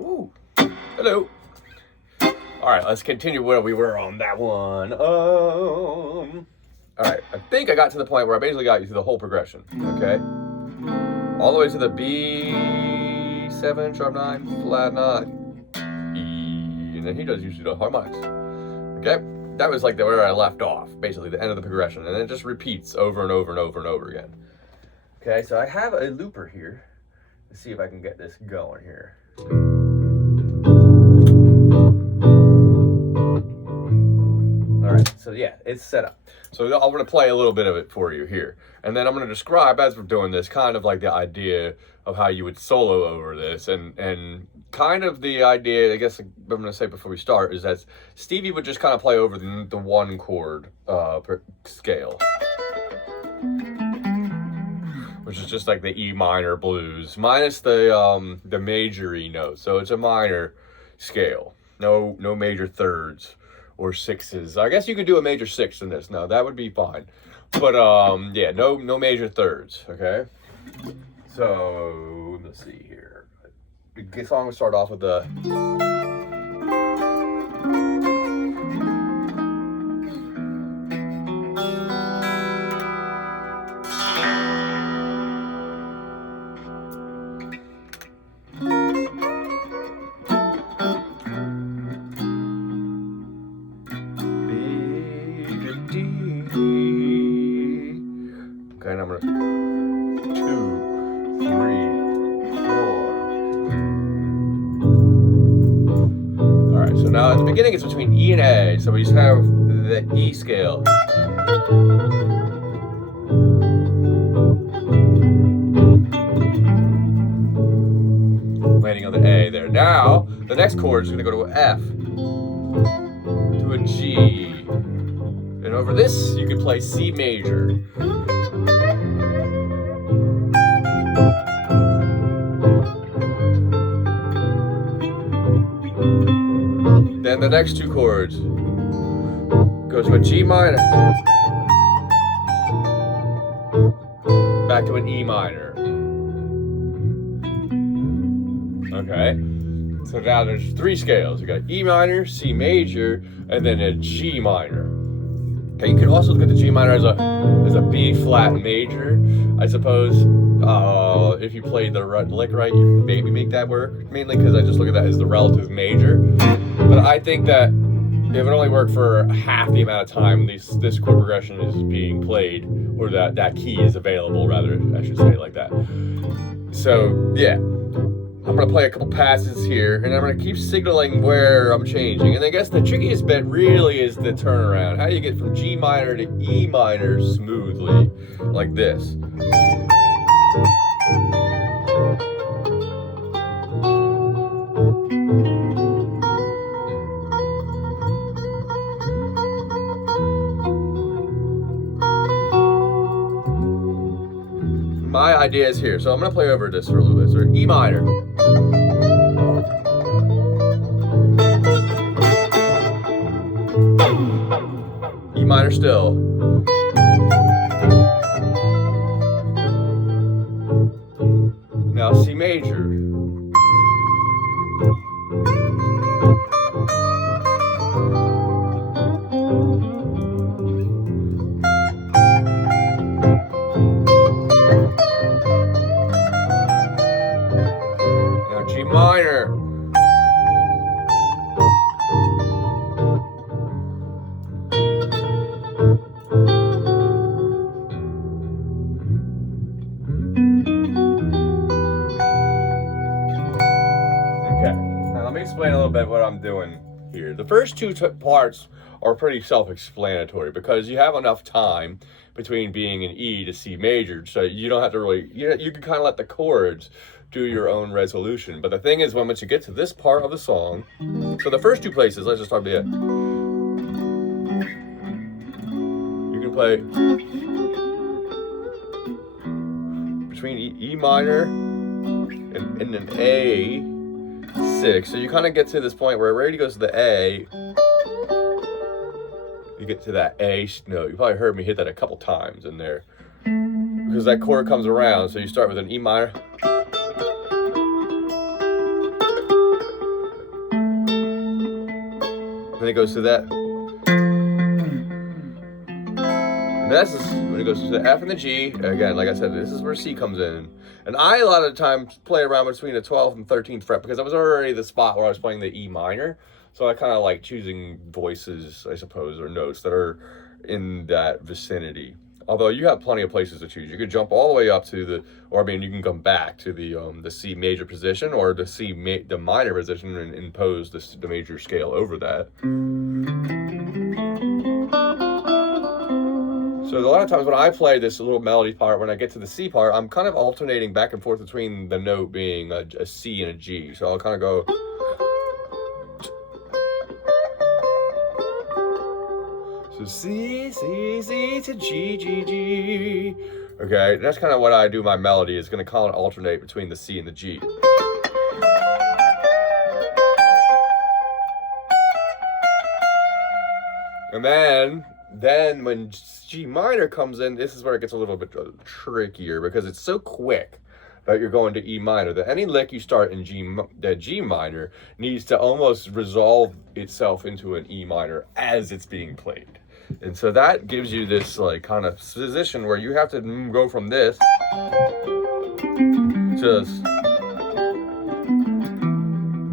Ooh. Hello. All right, let's continue where we were on that one. All right, I think I got to the point where I basically got you through the whole progression, okay? All the way to the B7, sharp 9, flat 9, E, and then he does usually the harmonics, okay? That was like where I left off, basically the end of the progression, and then it just repeats over and over and over and over again. Okay, so I have a looper here. Let's see if I can get this going here. All right, so yeah, it's set up. So I'm going to play a little bit of it for you here. And then I'm going to describe, as we're doing this, kind of like the idea of how you would solo over this. And kind of the idea, I guess I'm going to say before we start, is that Stevie would just kind of play over the one chord scale, which is just like the E minor blues, minus the major E note. So it's a minor scale, no major thirds or sixes. I guess you could do a major sixth in this. No, that would be fine. But yeah, no major thirds, okay? So let's see here. The song will start off with the okay, number 2, 3, 4. All right, so now at the beginning it's between E and A, so we just have the E scale. Landing on the A there. Now, the next chord is going to go to an F, to a G, and over this you can play C major. Then the next two chords go to a G minor, back to an E minor. Okay, so now there's 3 scales. You got E minor, C major, and then a G minor. Okay, you can also look at the G minor as a B flat major, I suppose. If you played the lick right, you can maybe make that work. Mainly because I just look at that as the relative major. But I think that it would only work for half the amount of time this chord progression is being played, or that key is available, rather, I should say it like that. So yeah, I'm gonna play a couple passes here, and I'm gonna keep signaling where I'm changing. And I guess the trickiest bit really is the turnaround. How do you get from G minor to E minor smoothly, like this? My idea is here, so I'm gonna play over this for a little bit. So E minor, E minor still, now C major, G minor, okay, now let me explain a little bit what I'm doing here. The first two parts are pretty self-explanatory because you have enough time between being an E to C major, so you don't have to really, you can kind of let the chords do your own resolution. But the thing is, once you get to this part of the song, so the first 2 places, let's just start with it. You can play between E minor and an A6. So you kind of get to this point where it already goes to the A. You get to that A note. You probably heard me hit that a couple times in there, because that chord comes around. So you start with an E minor, Then it goes to that. And this is when it goes to the F and the G. Again, like I said, this is where C comes in. And I, a lot of the times, play around between the 12th and 13th fret because I was already the spot where I was playing the E minor. So I kind of like choosing voices, I suppose, or notes that are in that vicinity. Although you have plenty of places to choose. You could jump all the way up to the, or I mean, you can come back to the C major position or the minor position and impose the major scale over that. So a lot of times when I play this little melody part, when I get to the C part, I'm kind of alternating back and forth between the note being a C and a G. So I'll kind of go. So C, C, C to G, G, G. Okay, that's kind of what I do. My melody is going to kind of alternate between the C and the G. And then when G minor comes in, this is where it gets a little bit trickier because it's so quick that you're going to E minor that any lick you start in G minor needs to almost resolve itself into an E minor as it's being played. And so that gives you this like kind of position where you have to go from this to,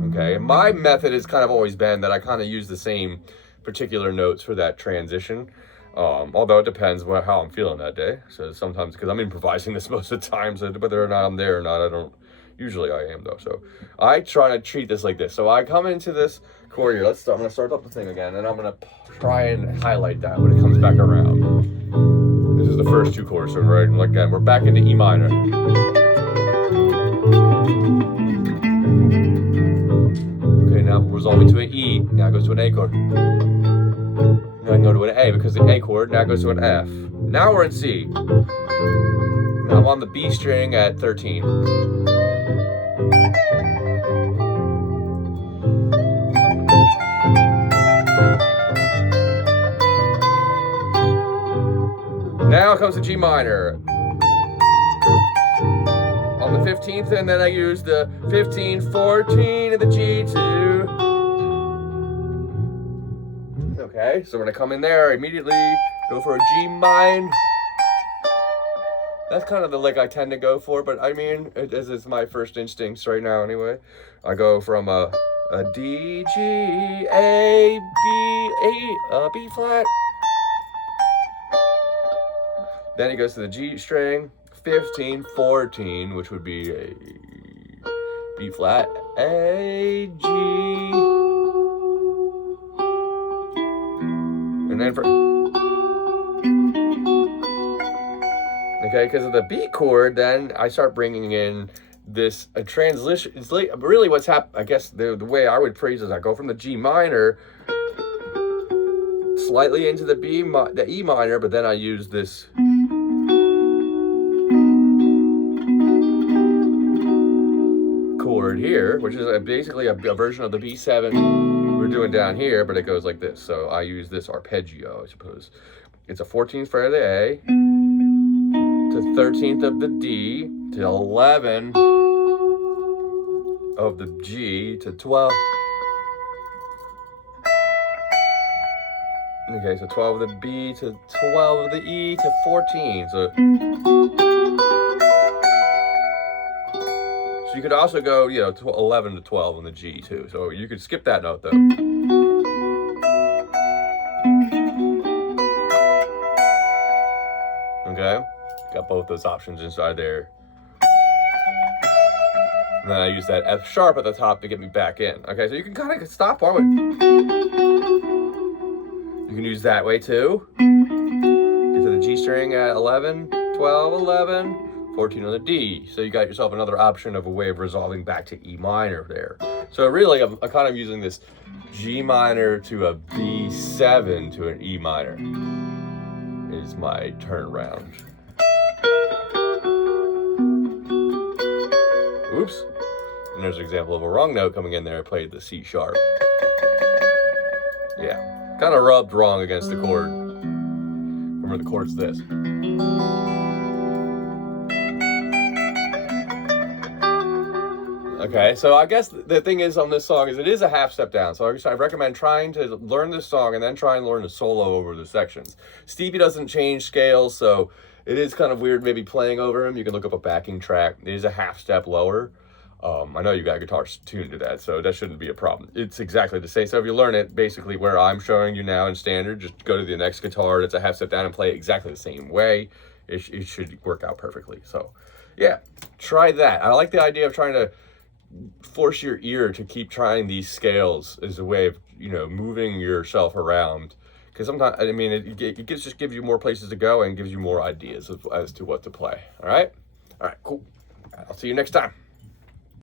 okay, and my method has kind of always been that I kind of use the same particular notes for that transition. Although it depends how I'm feeling that day. So sometimes, because I'm improvising this most of the time, so whether or not I'm there or not, I don't, usually I am though. So I try to treat this like this. So I come into this chord here. I'm gonna start up the thing again, and I'm gonna try and highlight that when it comes back around. This is the first two chords, so right, like again, we're back into E minor. Okay, now we're resolving to an E, now it goes to an A chord. Now I can go to an A because the A chord now goes to an F. Now we're in C. Now I'm on the B string at 13. Now comes the G minor on the 15th, and then I use the 15, 14, and the G2. Okay, so when I come in there, I immediately go for a G minor. That's kind of the lick I tend to go for, but I mean, it's my first instincts right now anyway. I go from a D, G, A, B flat. Then he goes to the G string, 15, 14, which would be a B flat, A, G. And then for, okay, because of the B chord, then I start bringing in this a transition. It's like, really what's happened, I guess the way I would phrase is I go from the G minor slightly into the E minor, but then I use this chord here, which is basically a version of the B7 we're doing down here, but it goes like this. So I use this arpeggio, I suppose. It's a 14th fret of the A, to 13th of the D, to 11 of the G, to 12. Okay, so 12 of the B, to 12 of the E, to 14. So you could also go, 11 to 12 on the G too. So you could skip that note though. Okay, got both those options inside there. And then I use that F sharp at the top to get me back in. Okay, so you can kind of stop on it. You can use that way too. Get to the G string at 11, 12, 11. 14 on the D. So you got yourself another option of a way of resolving back to E minor there. So really, I'm kind of using this G minor to a B7 to an E minor is my turnaround. Oops. And there's an example of a wrong note coming in there. I played the C sharp. Yeah. Kind of rubbed wrong against the chord. Remember the chord's this. Okay, so I guess the thing is on this song is it is a half step down. So I recommend trying to learn this song and then try and learn the solo over the sections. Stevie doesn't change scales, so it is kind of weird maybe playing over him. You can look up a backing track. It is a half step lower. I know you got guitars tuned to that, so that shouldn't be a problem. It's exactly the same. So if you learn it basically where I'm showing you now in standard, just go to the next guitar that's a half step down and play it exactly the same way. It should work out perfectly. So yeah, try that. I like the idea of trying to force your ear to keep trying these scales as a way of, you know, moving yourself around. Because sometimes, I mean, it just gives you more places to go and gives you more ideas as to what to play. All right? All right, cool. I'll see you next time.